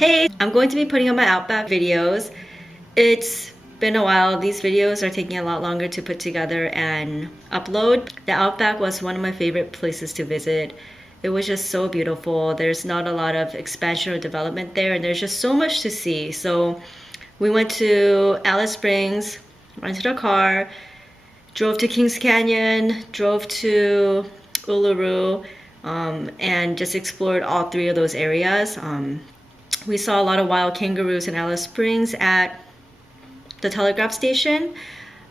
Hey, I'm going to be putting up my Outback videos. It's been a while. These videos are taking a lot longer to put together and upload. The Outback was one of my favorite places to visit. It was just so beautiful. There's not a lot of expansion or development there, and there's just so much to see. So we went to Alice Springs, rented a car, drove to Kings Canyon, drove to Uluru, and just explored all three of those areas. We saw a lot of wild kangaroos in Alice Springs at the telegraph station.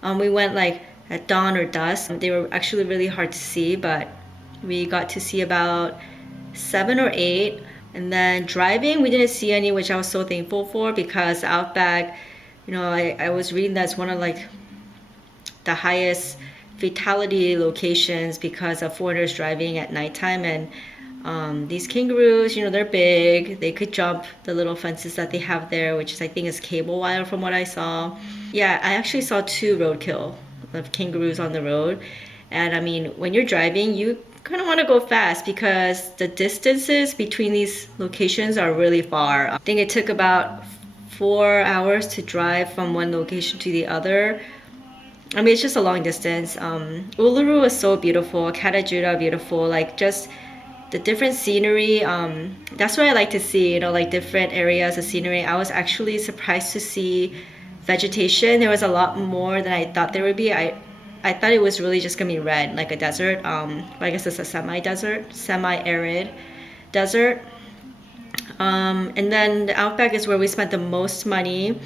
We went like at dawn or dusk. They were actually really hard to see, but we got to see about 7 or 8. And then driving, we didn't see any, which I was so thankful for, because Outback, I was reading that's one of like the highest fatality locations because of foreigners driving at nighttime. And these kangaroos, they're big. They could jump the little fences that they have there, which is, I think, is cable wire from what I saw. Yeah, I actually saw 2 roadkill of kangaroos on the road. And I mean, when you're driving, you kind of want to go fast because the distances between these locations are really far. I think it took about 4 hours to drive from one location to the other. I mean, it's just a long distance. Uluru is so beautiful. KataTjuta beautiful. Like, just the different scenery, that's what I like to see, like different areas of scenery. I was actually surprised to see vegetation. There was a lot more than I thought there would be. I thought it was really just gonna be red, like a desert. But I guess it's a semi-desert, semi-arid desert. And then the Outback is where we spent the most money,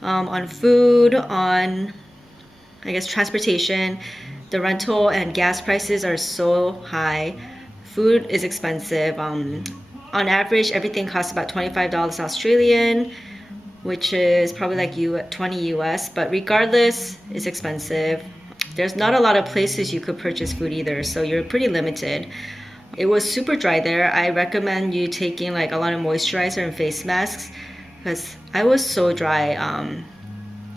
on food, on, I guess, transportation. The rental and gas prices are so high. Food is expensive. On average, everything costs about $25 Australian, which is probably like 20 US, but regardless, it's expensive. There's not a lot of places you could purchase food either, so you're pretty limited. It was super dry there. I recommend you taking like a lot of moisturizer and face masks because I was so dry. I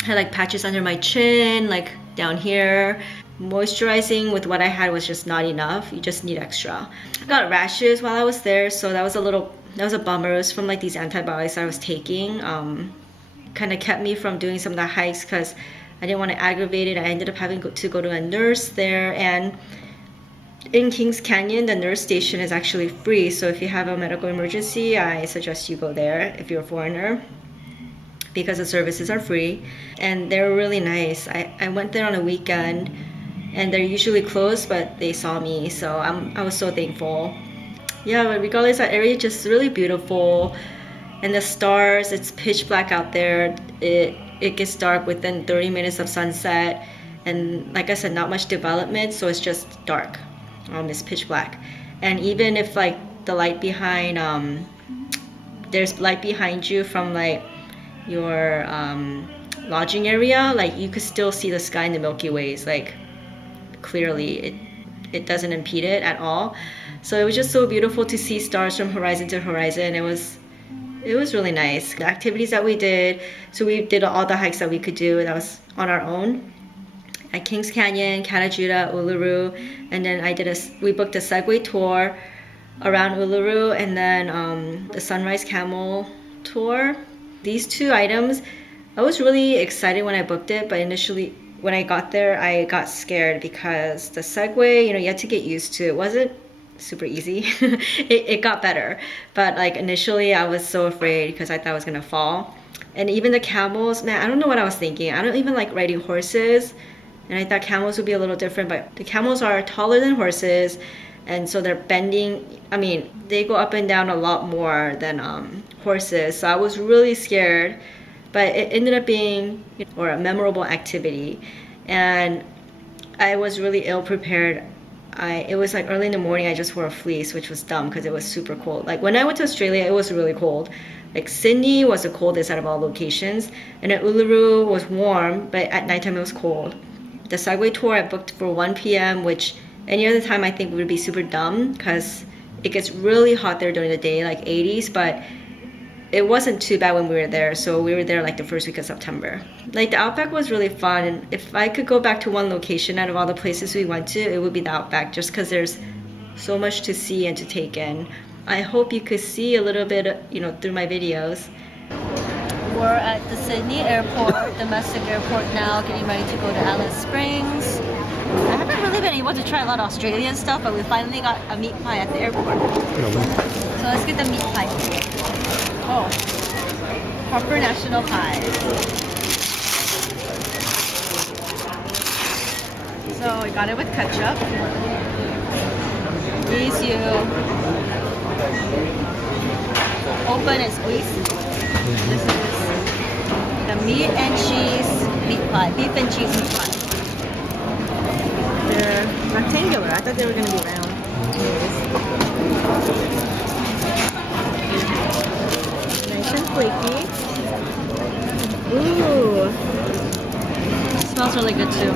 had like patches under my chin, like down here. Moisturizing with what I had was just not enough. You just need extra. I got rashes while I was there, so that was a bummer. It was from like these antibiotics I was taking. Kind of kept me from doing some of the hikes because I didn't want to aggravate it. I ended up having to go to a nurse there, and in Kings Canyon, the nurse station is actually free. So if you have a medical emergency, I suggest you go there if you're a foreigner, because the services are free and they're really nice. I went there on a weekend and they're usually closed, but they saw me, so I was so thankful. Yeah, but regardless, that area is just really beautiful. And the stars, it's pitch black out there. It gets dark within 30 minutes of sunset. And like I said, not much development, so it's just dark. It's pitch black. And even if like the light behind, there's light behind you from like your lodging area, like you could still see the sky in the Milky Ways, like clearly. It doesn't impede it at all. So it was just so beautiful to see stars from horizon to horizon. It was really nice. The activities that we did, so we did all the hikes that we could do, that was on our own at Kings Canyon, KataTjuta, Uluru, and then we booked a Segway tour around Uluru, and then the Sunrise Camel tour. These 2 items, I was really excited when I booked it, but initially when I got there, I got scared because the Segway, you had to get used to. It wasn't super easy. it got better, but like initially I was so afraid because I thought I was gonna fall. And even the camels, man, I don't know what I was thinking. I don't even like riding horses, and I thought camels would be a little different, but the camels are taller than horses, and so they're bending. I mean, they go up and down a lot more than horses, so I was really scared. But it ended up being a memorable activity, and I was really ill prepared. It was like early in the morning. I just wore a fleece, which was dumb because it was super cold. Like when I went to Australia, it was really cold. Like Sydney was the coldest out of all locations, and at Uluru was warm, but at nighttime it was cold. The Segway tour I booked for 1 p.m., which any other time I think would be super dumb because it gets really hot there during the day, like 80s, but it wasn't too bad when we were there. So we were there like the first week of September. Like the Outback was really fun, and if I could go back to one location out of all the places we went to, it would be the Outback, just because there's so much to see and to take in. I hope you could see a little bit, through my videos. We're at the Sydney airport, domestic airport now, getting ready to go to Alice Springs. I haven't really been able to try a lot of Australian stuff, but we finally got a meat pie at the airport. So let's get the meat pie. Oh, Harper National Pie. So we got it with ketchup. These you open and squeeze. This is the meat and cheese meat pie, beef and cheese meat pie. They're rectangular. I thought they were going to be round. Nice and flaky. Ooh. It smells really good too.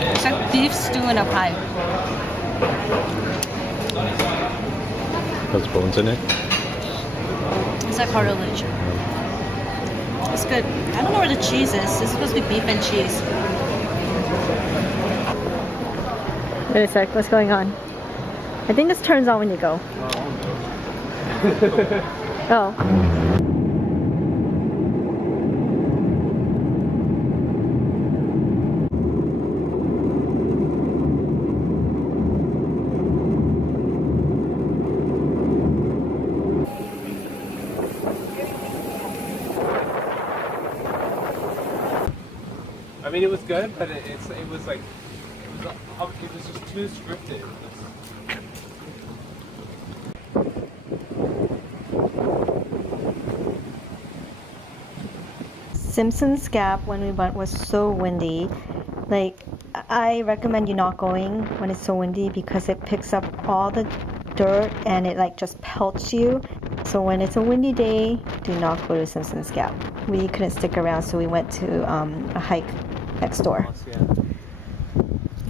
It's like beef stew in a pie. Has bones in it? It's like cartilage. It's good. I don't know where the cheese is. It's supposed to be beef and cheese. Wait a sec, what's going on? I think this turns on when you go. Oh. I mean, it was good, but it was like it was just too scripted. Simpsons Gap when we went was so windy. Like, I recommend you not going when it's so windy because it picks up all the dirt and it like just pelts you. So when it's a windy day, do not go to Simpsons Gap. We couldn't stick around, so we went to a hike next door.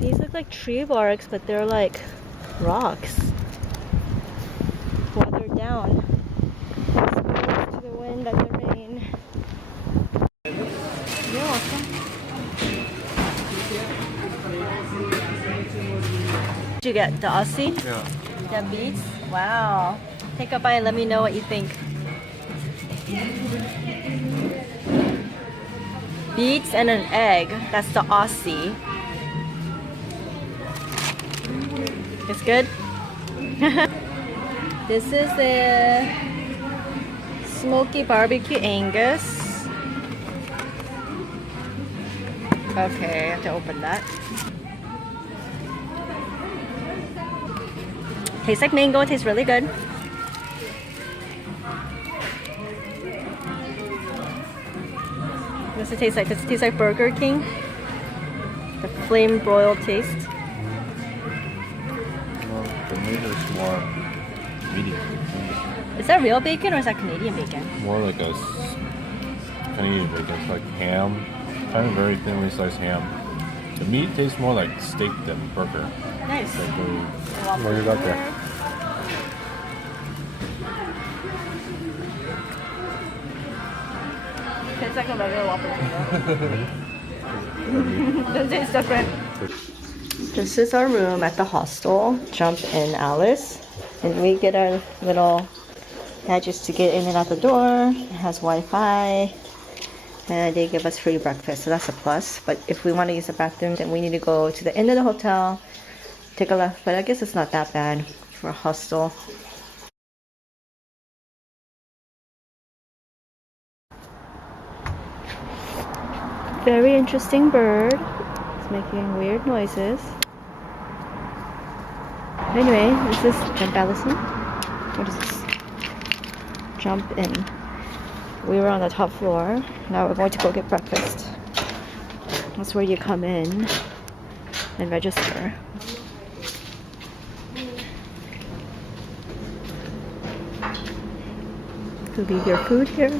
These look like tree barks, but they're like rocks. Weathered down. Exposed to the wind and the rain. You're welcome. Did you get the Aussie? Yeah. The beets? Wow. Take a bite and let me know what you think. Beets and an egg. That's the Aussie. It's good? This is the smoky barbecue Angus. Okay, I have to open that. Tastes like mango, tastes really good. What does it taste like? Does it taste like Burger King? The flame broiled taste. Well, the meat is more medium. Is that real bacon or is that Canadian bacon? More like a Canadian bacon. It's like ham, kind of very thinly sliced ham. The meat tastes more like steak than burger. Nice. Like what you got there? Tastes like a regular Whopper. Doesn't taste different. This is our room at the hostel. Jump in, Alice. And we get our little gadgets to get in and out the door. It has Wi-Fi. And they give us free breakfast, so that's a plus. But if we want to use the bathroom, then we need to go to the end of the hotel, take a left. But I guess it's not that bad for a hostel. Very interesting bird. It's making weird noises. Anyway, this is Jump Allison. What is this? Jump in. We were on the top floor. Now we're going to go get breakfast. That's where you come in and register. You leave your food here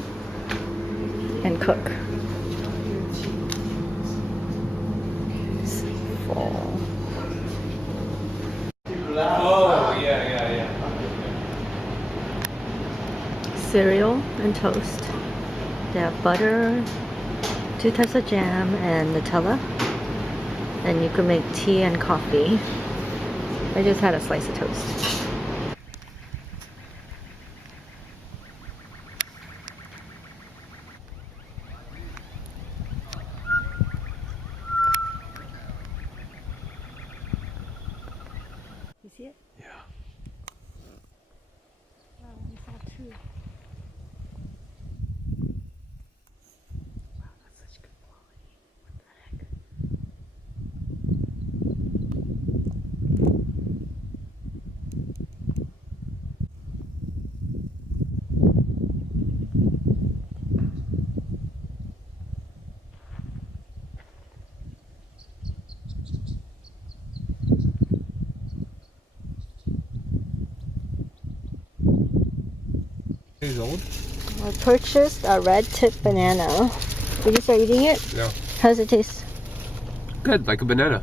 and cook. It's full. Oh, yeah. Cereal and toast. They have butter Two types of jam and Nutella. And you can make tea and coffee. I just had a slice of toast. You see it? Yeah. Wow, you saw two. Wow, that's such good quality. What the heck? Days old? I purchased a red tip banana. Did you start eating it? Yeah. How does it taste? Good, like a banana.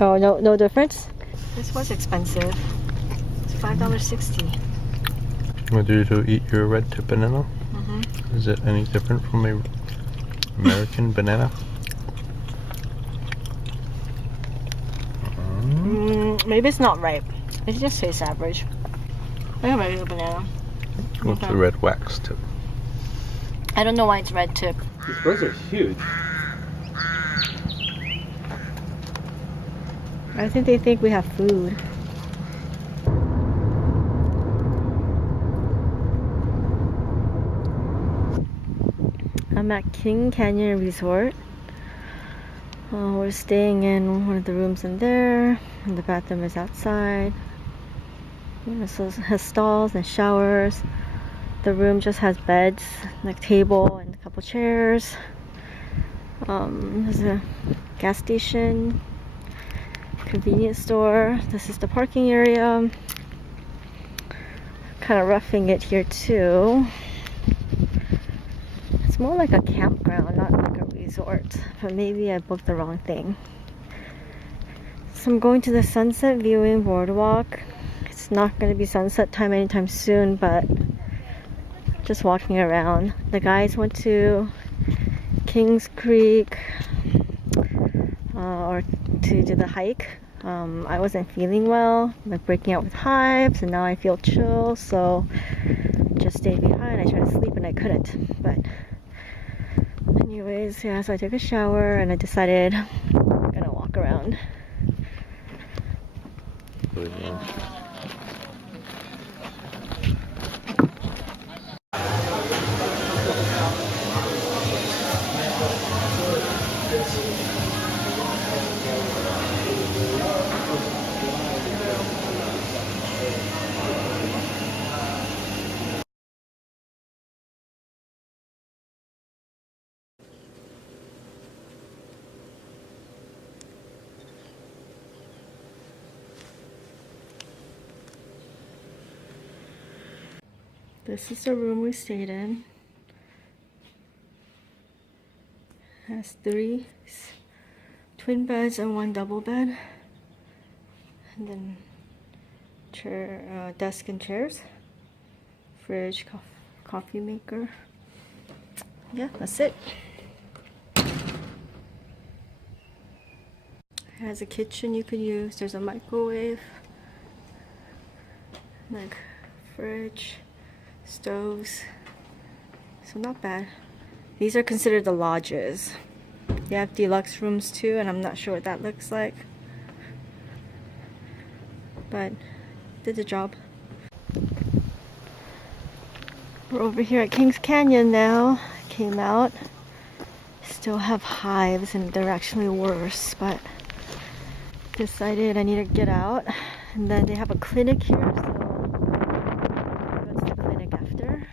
Oh, no difference? This was expensive. It's $5.60. Would you to eat your red tip banana? Mm-hmm. Is it any different from a American banana? Maybe it's not ripe. It just tastes average. Like a regular banana. What's the red wax tip? I don't know why it's red tip. These birds are huge. I think they think we have food. I'm at King Canyon Resort. We're staying in one of the rooms in there, and the bathroom is outside. So it has stalls and showers. The room just has beds, like table and a couple chairs. There's a gas station, convenience store. This is the parking area. Kind of roughing it here too. It's more like a campground, not like a resort. But maybe I booked the wrong thing. So I'm going to the sunset viewing boardwalk. It's not going to be sunset time anytime soon, but just walking around. The guys went to Kings Creek or to do the hike. I wasn't feeling well, like breaking out with hives, and now I feel chill, so just stayed behind. I tried to sleep and I couldn't, but anyways, yeah, so I took a shower and I decided I'm gonna walk around. This is the room we stayed in. It has 3 twin beds and 1 double bed. And then chair, desk and chairs. Fridge, coffee maker. Yeah, that's it. It has a kitchen you could use. There's a microwave. Like fridge. Stoves, so not bad. These are considered the lodges. They have deluxe rooms too, and I'm not sure what that looks like, but did the job. We're over here at Kings Canyon now. Came out, still have hives and they're actually worse, but decided I need to get out. And then they have a clinic here, so after.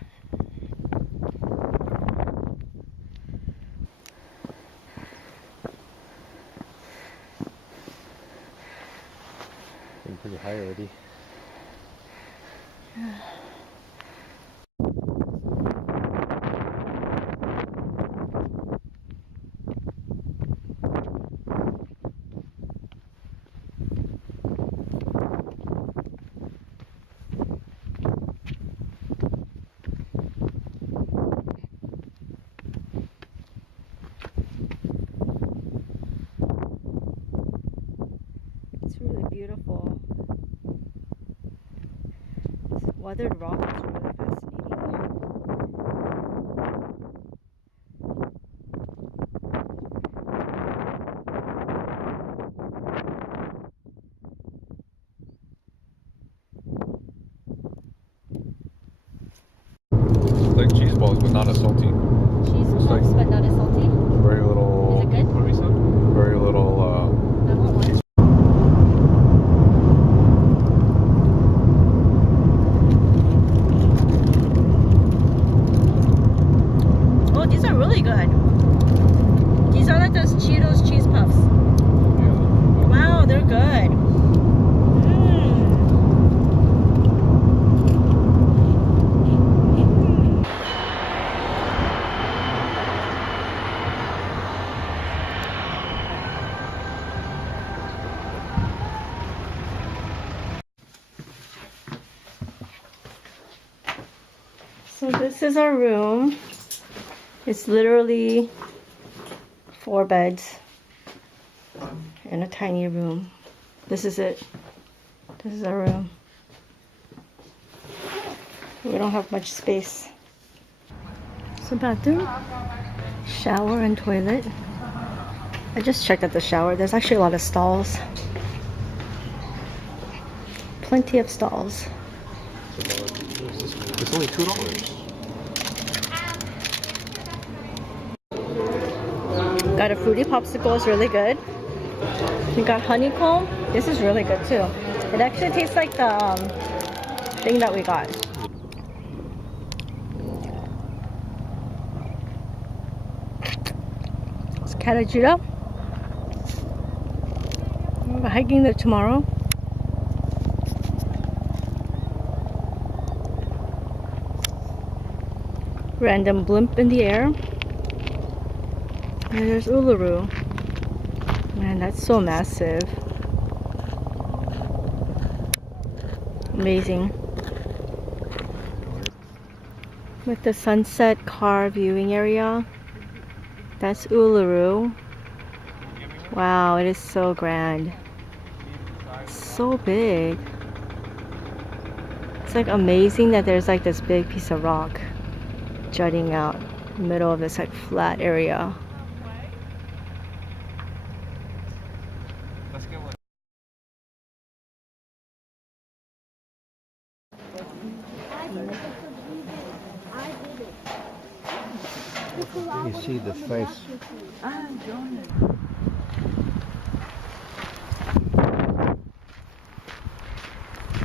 Getting pretty high already. Yeah. beautiful. This weathered rock is really fascinating. It's like cheese balls, but not as salty. Cheese puffs, like but not as salty. Very little. Is it good? What do we say? Very little. I want one. Oh, these are really good. These are like those Cheetos cheese puffs. Yeah. Wow, they're good. So this is our room. It's literally 4 beds in a tiny room. This is it. This is our room. We don't have much space. So bathroom, shower and toilet. I just checked at the shower. There's actually a lot of stalls. Plenty of stalls. It's only $2. Got a fruity popsicle, it's really good. We got honeycomb. This is really good too. It actually tastes like the thing that we got. It's KataTjuta. We're hiking there tomorrow. Random blimp in the air. And there's Uluru. Man, that's so massive. Amazing. With the sunset car viewing area. That's Uluru. Wow, it is so grand. So big. It's like amazing that there's like this big piece of rock jutting out in the middle of this like flat area. You see the face.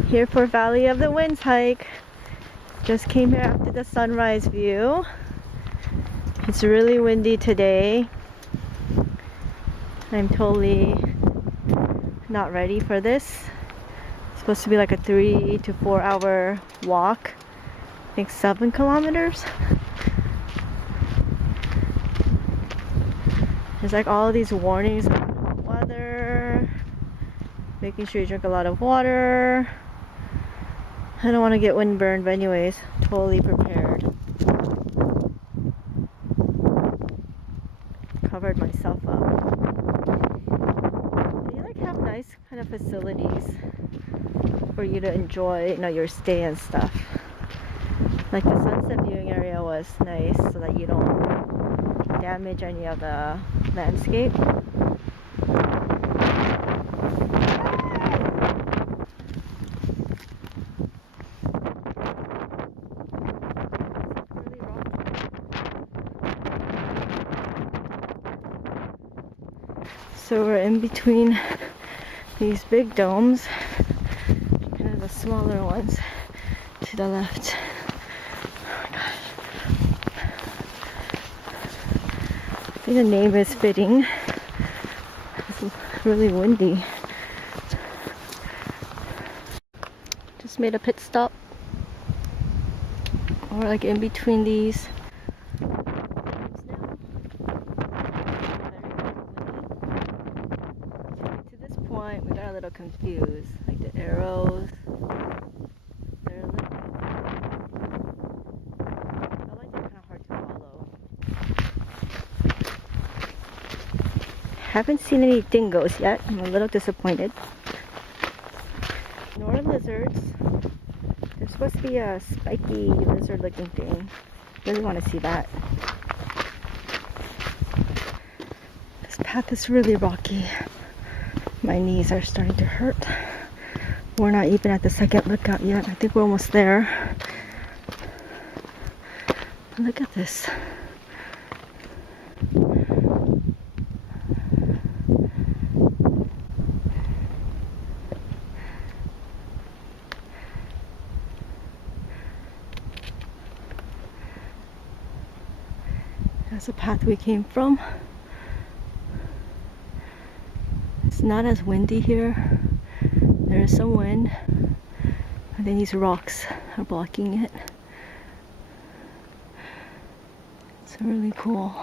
Here for Valley of the Winds hike. Just came here after the sunrise view. It's really windy today. I'm totally not ready for this. It's supposed to be like a 3 to 4 hour walk. I think 7 kilometers. There's like all these warnings about hot weather. Making sure you drink a lot of water. I don't want to get windburned, but anyways, totally prepared. Covered myself up. They like have nice kind of facilities for you to enjoy, your stay and stuff. Like the sunset viewing area was nice so that you don't damage any of the landscape. So we're in between these big domes and the smaller ones to the left. Oh my gosh. I think the name is fitting. It's really windy. Just made a pit stop. We're like in between these. We got a little confused, like the arrows. They're a little, I felt like they're kind of hard to follow. Haven't seen any dingoes yet. I'm a little disappointed. Nor lizards. There's supposed to be a spiky lizard looking thing. Really want to see that. This path is really rocky. My knees are starting to hurt. We're not even at the second lookout yet. I think we're almost there. Look at this. That's the path we came from. It's not as windy here. There is some wind. I think these rocks are blocking it. It's really cool.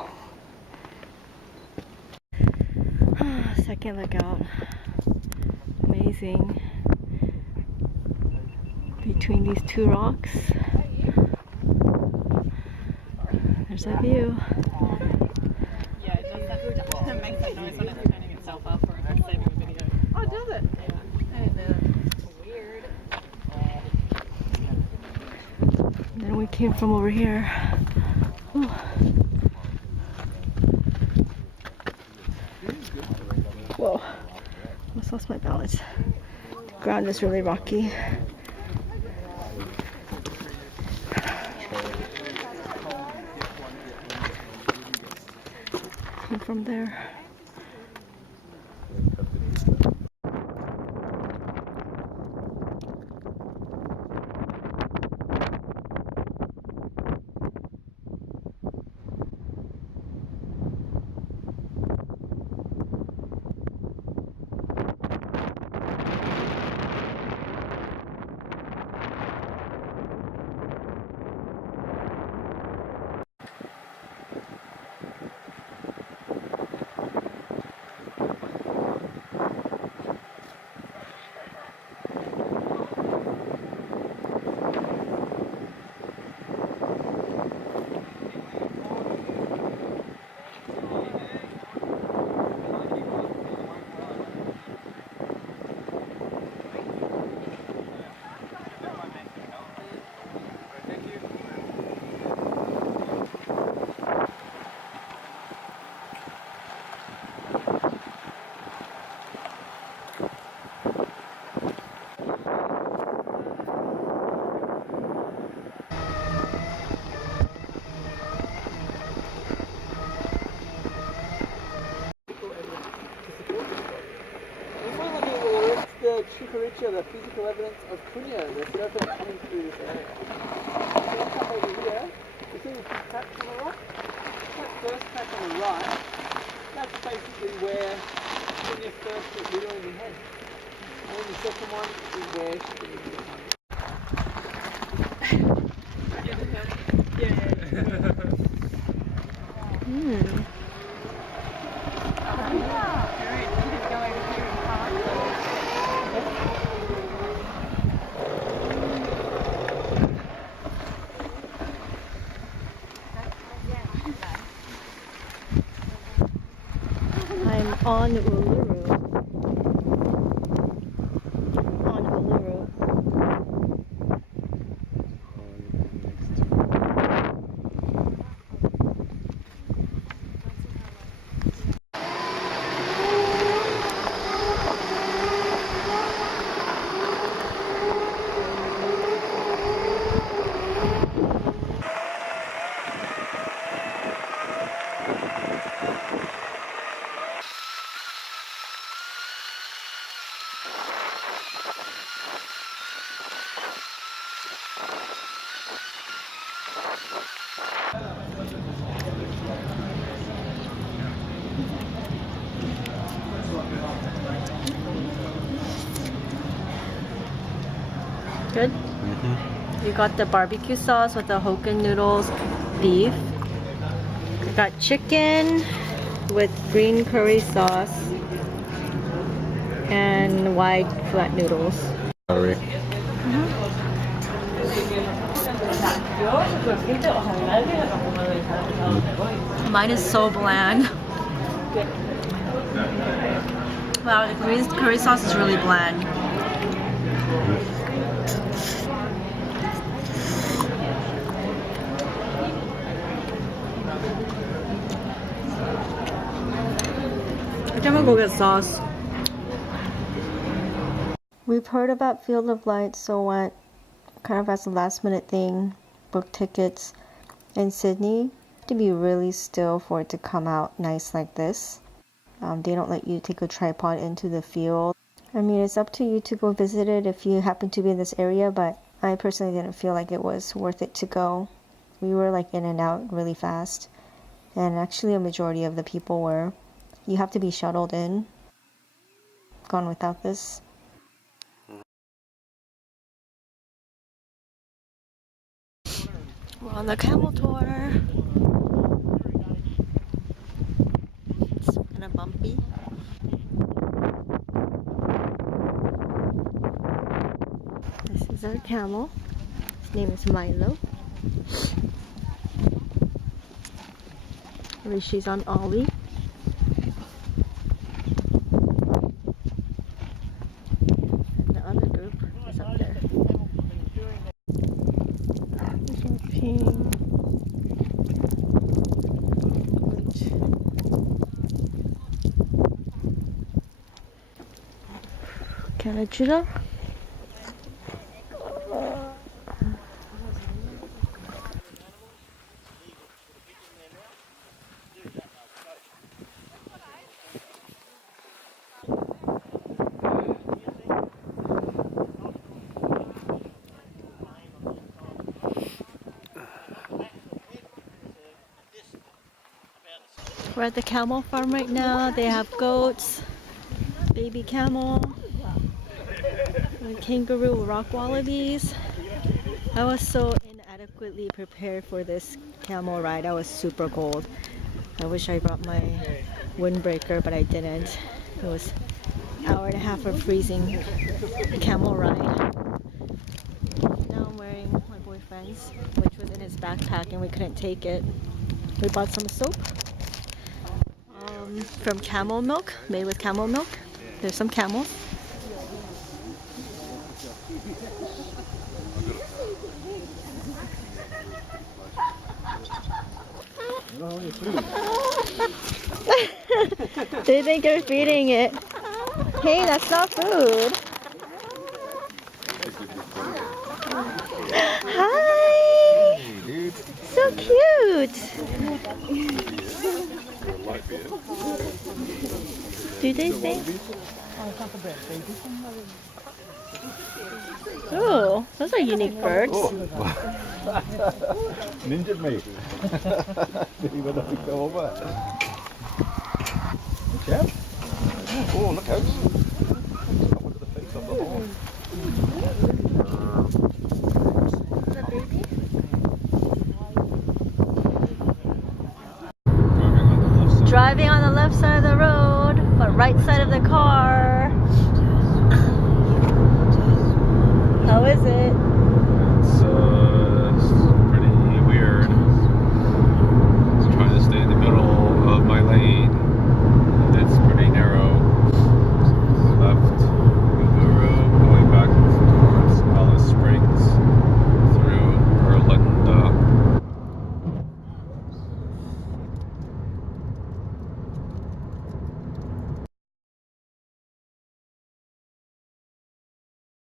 Second lookout. Amazing. Between these two rocks, there's a view. Yeah, it makes that noise when it's turning itself up or if it's saving the video. Oh, does it? Yeah. I didn't know that. It's weird. And then we came from over here. Ooh. Whoa, almost lost my balance. The ground is really rocky. Came from there. The physical evidence of Punya, the serpent coming through this area. So let's come over here. You see the big crack on the rock? That first crack on the right, that's basically where Punya's first put Leo in the head. And then the second one is where she put the Leo I'm on Uluru. On Uluru. Good? You got the barbecue sauce with the Hokkien noodles, beef. We got chicken with green curry sauce and wide flat noodles. Sorry. Mine is so bland. Wow, the green curry sauce is really bland. I think I'm gonna go get sauce. We've heard about Field of Light, so went kind of as a last minute thing, booked tickets in Sydney. You have to be really still for it to come out nice like this. They don't let you take a tripod into the field. I mean, it's up to you to go visit it if you happen to be in this area, but I personally didn't feel like it was worth it to go. We were like in and out really fast, and actually a majority of the people were. You have to be shuttled in. Gone without this. We're on the camel tour. It's kind of bumpy. This is our camel. His name is Milo. Rishi's on Ollie. And the other group is up there. KataTjuta. We're at the camel farm right now. They have goats, baby camel, and kangaroo rock wallabies. I was so inadequately prepared for this camel ride. I was super cold. I wish I brought my windbreaker, but I didn't. It was an hour and a half of freezing camel ride. Now I'm wearing my boyfriend's, which was in his backpack and we couldn't take it. We bought some soap. From camel milk, made with camel milk. There's some camels. They think you're feeding it. Hey, that's not food. Hi! So cute! Do they think? Oh, those are unique birds. Ninja me. You got nothing to go over. Yeah. Oh, look out. Look at the face of the horn. Is that baby? Driving on the left side of the road, but right side of the car. How is it?